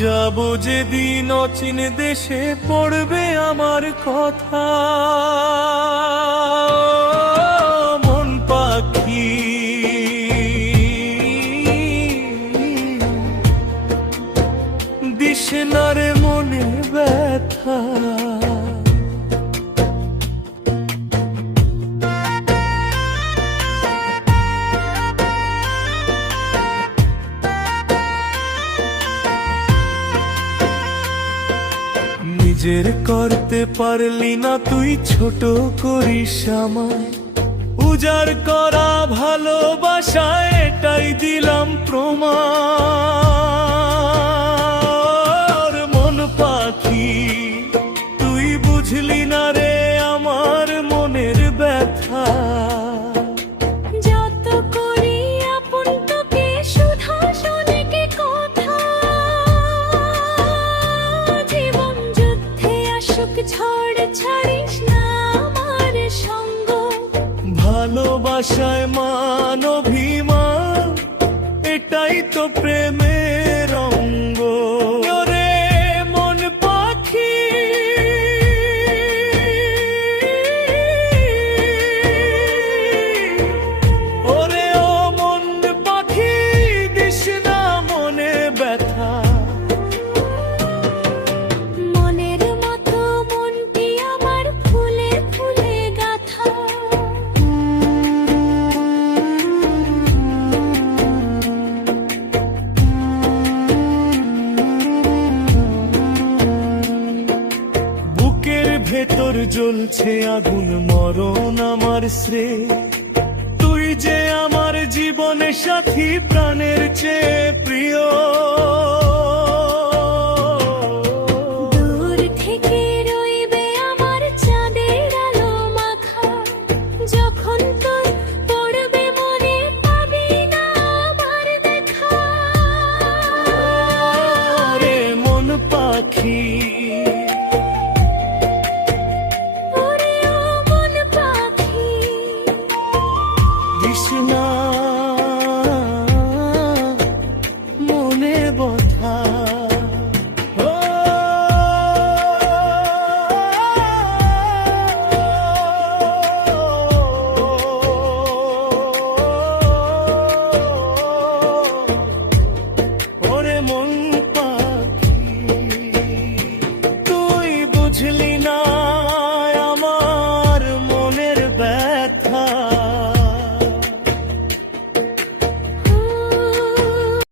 যাব যেদিন অচিন দেশে পড়বে আমার কথা, মন পাখি দিশে না রে মনে ব্যথা। নিজের করতে পারলি না তুই, ছোট করিস আমায়, উজাড় করা ভালোবাসায় এটাই দিলাম প্রমাণ। মন পাখি তুই বুঝলি না রে আমার মনের ব্যথা। যত করি আপন তোকে শুধু শোনে কে কথা, জীবন যুদ্ধে আসুক ঝড় ছাড়িস না আমার সঙ্গ। ভালোবাসায় মান অভিমান এটাই তো প্রেমের রঙ্গ। ওরে মন পাখি ওরে ও মন পাখি দিস না মনে ব্যথা। মনের মতো মনটি আমার ফুলে ফুলে গাথা। বুকের ভেতর জ্বলছে আগুন মরণ আমার শ্রেয়, তুই যে আমার জীবনের সাথী প্রাণের চেয়ে